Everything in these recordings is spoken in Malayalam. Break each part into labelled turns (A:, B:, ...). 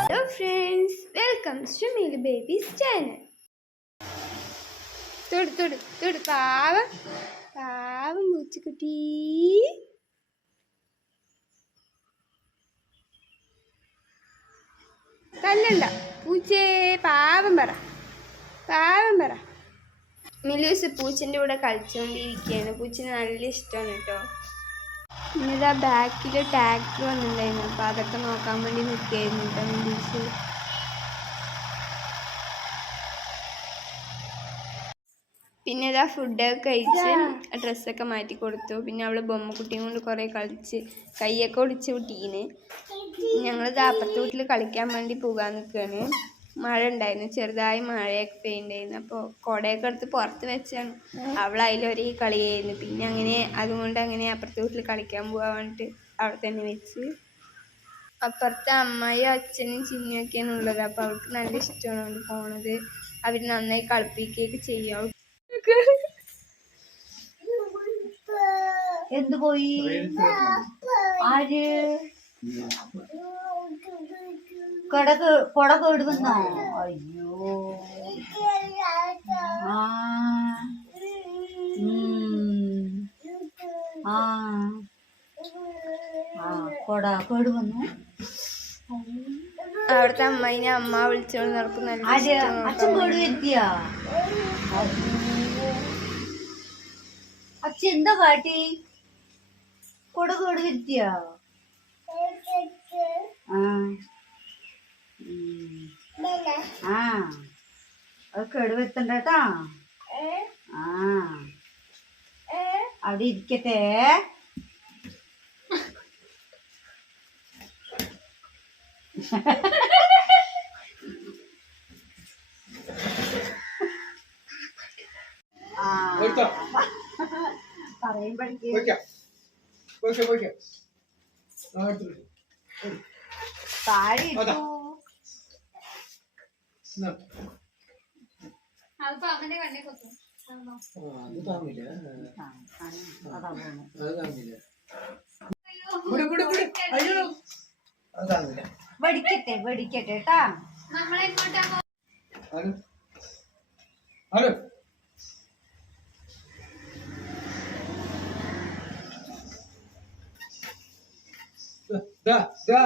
A: Hello friends welcome to Mili babies channel തൊടു തൊടു തൊടു. പാവം പാവം പൂച്ചക്കുട്ടി കല്ലണ്ട പൂച്ചേ പാവം പറ. പാവം പറ. മിലൂസ് പൂച്ചന്റെ കൂടെ കളിച്ചുകൊണ്ടിരിക്കുകയാണ് പൂച്ചന് നല്ല ഇഷ്ടമാണ് കേട്ടോ. ഇന്നിതാ ബാക്കിൽ ടാക്ടർ വന്നിട്ടുണ്ടായിരുന്നു. അപ്പോൾ അതൊക്കെ നോക്കാൻ വേണ്ടി നിൽക്കുകയായിരുന്നു കേട്ടോ മിലൂസ് പിന്നെ ഇതാ. ഫുഡൊക്കെ കഴിച്ച് ഡ്രസ്സൊക്കെ മാറ്റി കൊടുത്തു. പിന്നെ അവൾ ബൊമ്മക്കുട്ടിയും കൊണ്ട് കുറേ കളിച്ച് കൈയൊക്കെ ഒടിച്ച് കുട്ടീന് ഞങ്ങൾ അപ്പുറത്തെ വീട്ടിൽ കളിക്കാൻ വേണ്ടി പോകാൻ നിൽക്കുകയാണ്. മഴ ഉണ്ടായിരുന്നു ചെറുതായി മഴയൊക്കെ പെയ്യുണ്ടായിരുന്നു അപ്പോൾ കുടയൊക്കെ എടുത്ത് പുറത്ത് വെച്ചാണ്. അവൾ കളി കളിയായിരുന്നു പിന്നെ അങ്ങനെ അതുകൊണ്ട് അങ്ങനെ അപ്പുറത്തെ വീട്ടിൽ കളിക്കാൻ പോകാൻ വേണ്ടിട്ട് അവിടെ തന്നെ വെച്ച്. അപ്പുറത്തെ അമ്മയും അച്ഛനും ചിന്നിയൊക്കെയാണ് ഉള്ളത്. അപ്പോൾ അവൾക്ക് നല്ല ഇഷ്ടമാണ് അവൾ പോണത്. അവർ നന്നായി കളിപ്പിക്കുകയൊക്കെ ചെയ്യും.
B: എന്ത് പോയി? ആര്? കടക്ക് കൊട കേടുവന്നോ അയ്യോ. ആ. ആ. ആ കൊട കേടുവന്നു
A: അവിടുത്തെ അമ്മായിനെ അമ്മ വിളിച്ചോണ്ട് നടക്കുന്ന
B: അച്ഛൻ കേട് വരുത്തിയ? അച്ഛൻ എന്താ കാട്ടി? കൊട കേട് വരുത്തിയ? ആ. ആ അത് കേട് വരുത്തണ്ട കേട്ടാ ആ. അവിടെ ഇരിക്കട്ടെ. പറയുമ്പോഴേക്ക് താഴെ. ഇട്ടു
C: എന്നാ. ആ, അത് ഹലോ ഹലോ ദാ ദാ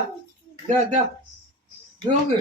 C: ദാ ദാ താങ്ങില്ല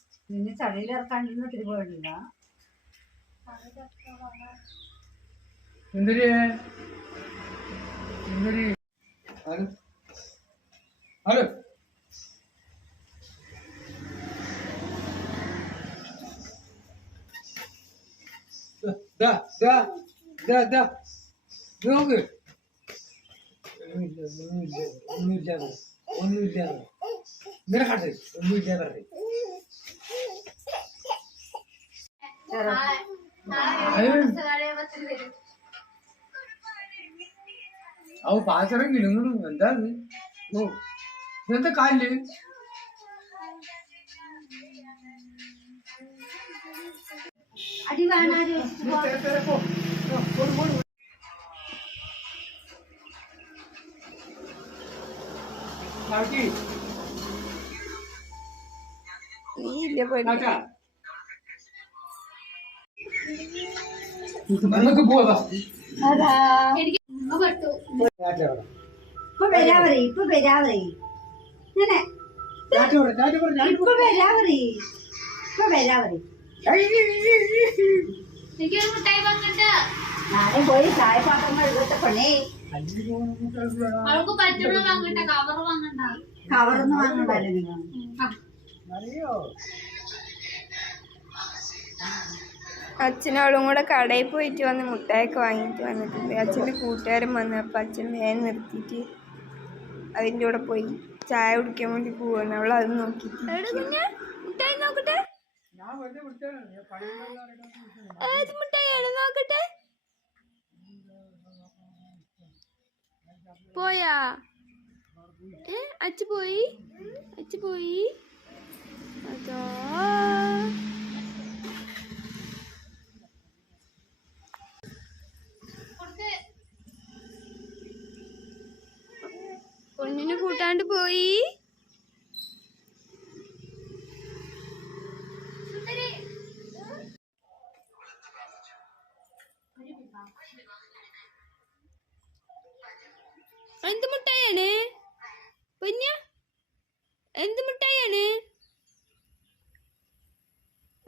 B: നിന്നെ ചളിയിൽ ഇറക്കാണ്ടിരുന്ന തിരുപോയില്ല
C: എന്തൊരു എന്തൊരു ഹലോ. ഹലോ. ദാ ദാ ദാ ദാ. നോക്ക് ഒന്നുമില്ല ഒന്നുമില്ല ഒന്നുമില്ല ഒന്നുമില്ല. ഇങ്ങനെ കാട്ടെ ഒന്നുമില്ല കാട്ടെ. అవు పాసరంగి నువ్వు నువ్వు ఎంత అది నువ్వు ఎంత
B: కాళ్ళు అది
C: వానాది Aquí. പോ. പോ, പോട്, പോട്. കാക്കി,
A: നീ ഇല്ല പോയി
C: കാക്കാ. നമുക്ക് പോവാ
B: അതാ. ഇപ്പൊ വരാവറി ഇപ്പൊ വരാവറി ഇങ്ങനെ.
C: കാറ്റ് അവിടെ, കാറ്റ് അവിടെ, കാറ്റ്
B: ഇപ്പൊ ഇപ്പൊ വരാവറി നാളെ പോയി ചായപാത്രം കഴുകത്തെ പണി
D: അവൾക്ക് വാങ്ങണ്ട. കവർ വാങ്ങണ്ട
B: കവറൊന്നും വാങ്ങണ്ടല്ലോ നിങ്ങൾ
C: അറിയോ
A: അച്ഛനവളും കൂടെ കടയിൽ പോയിട്ട് വന്ന് മുട്ടായൊക്കെ വാങ്ങിയിട്ട് വന്നിട്ടുണ്ട്. അച്ഛന്റെ കൂട്ടുകാരൻ വന്നു അപ്പം അച്ഛൻ വേഗം നിർത്തിയിട്ട് അതിന്റെ കൂടെ പോയി ചായ കുടിക്കാൻ വേണ്ടി പോവാണ്. അവൾ അത് നോക്കി നോക്കട്ടെ? നോക്കട്ടെ. പോയാ? ഏ അച്ഛ പോയി? അച്ഛ പോയി? അതോ? പൊന്നിനെ കൂട്ടാണ്ട് പോയി. എന്ത് മുട്ടായാണ് പൊന്ന എന്ത് മുട്ടായാണ്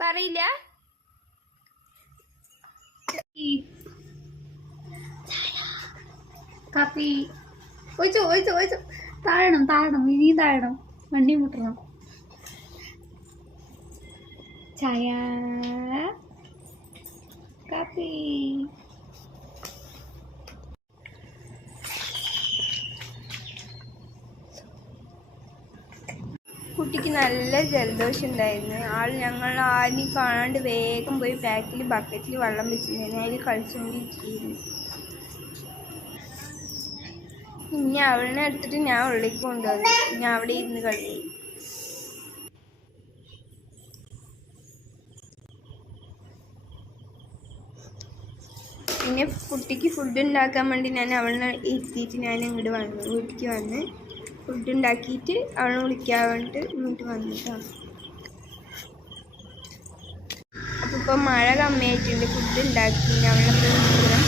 A: പറയില്ല.
D: കാപ്പി. ഒഴിച്ചോ ഒഴിച്ചോ ഒഴിച്ചോ. താഴണം താഴണം ഇനിയും താഴണം വണ്ടി മുട്ടണം. ചായ. കാപ്പി.
A: കുട്ടിക്ക് നല്ല ജലദോഷം ഉണ്ടായിരുന്നു. ആൾ ഞങ്ങൾ ആരും കാണാണ്ട് വേഗം പോയി ബാക്കിൽ ബക്കറ്റിൽ വെള്ളം വെച്ചിട്ടുണ്ടായിരുന്നു അതിൽ കളിച്ചുകൊണ്ടിരിക്കുന്നു ഇനി അവളിനെ എടുത്തിട്ട് ഞാൻ ഉള്ളിലേക്ക് കൊണ്ടുവന്നു ഞാൻ അവിടെ ഇരുന്ന് കളിയായി പിന്നെ കുട്ടിക്ക് ഫുഡ് ഉണ്ടാക്കാൻ വേണ്ടി ഞാൻ അവളിനെ ഇരുത്തിയിട്ട് ഞാൻ ഇങ്ങോട്ട് വന്നു വീട്ടിലേക്ക് വന്ന് ഫുഡ് ഉണ്ടാക്കിയിട്ട് അവളെ വിളിക്കാൻ വേണ്ടിയിട്ട് ഇങ്ങോട്ട് വന്നിട്ടാണ് അപ്പോൾ ഇപ്പോൾ മഴ കമ്മിയായിട്ടുണ്ട് ഫുഡ് ഉണ്ടാക്കി അവളെ വിളിക്കണം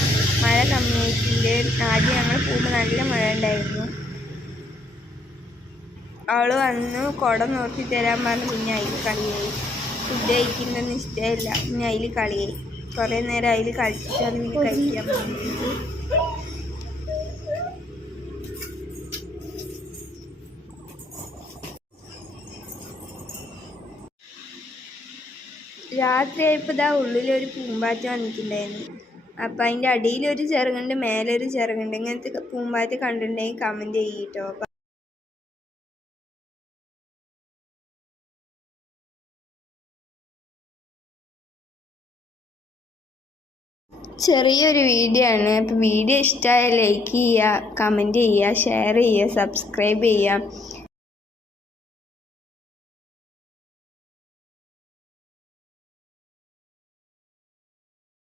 A: മഴ കമ്മിയായിട്ടുണ്ട്. ആദ്യം ഞങ്ങൾ പോകുമ്പോൾ നല്ല മഴ ഉണ്ടായിരുന്നു. അവൾ വന്നു കുട നോക്കി തരാൻ പറഞ്ഞു. പിന്നെ അതിൽ കളിയായി. ഫുഡ് കഴിക്കുന്നൊന്നും ഇഷ്ടമില്ല. പിന്നെ അതിൽ കളിയായി. കുറേ നേരം അതിൽ കളിച്ചിട്ടാണ് കഴിക്കാൻ വേണ്ടിയിട്ട് രാത്രിയായപ്പോൾ ഇതാ ഉള്ളിലൊരു പൂമ്പാറ്റ വന്നിട്ടുണ്ടായിരുന്നു. അപ്പം അതിന്റെ അടിയിലൊരു ചെറുകുണ്ട് മേലൊരു ചെറുകുണ്ട് ഇങ്ങനത്തെ പൂമ്പാറ്റ കണ്ടിട്ടുണ്ടെങ്കിൽ കമന്റ് ചെയ്യട്ടോ ചെറിയൊരു വീഡിയോ ആണ്. അപ്പോൾ വീഡിയോ ഇഷ്ടമായ ലൈക്ക് ചെയ്യുക കമന്റ് ചെയ്യുക ഷെയർ ചെയ്യുക സബ്സ്ക്രൈബ് ചെയ്യുക.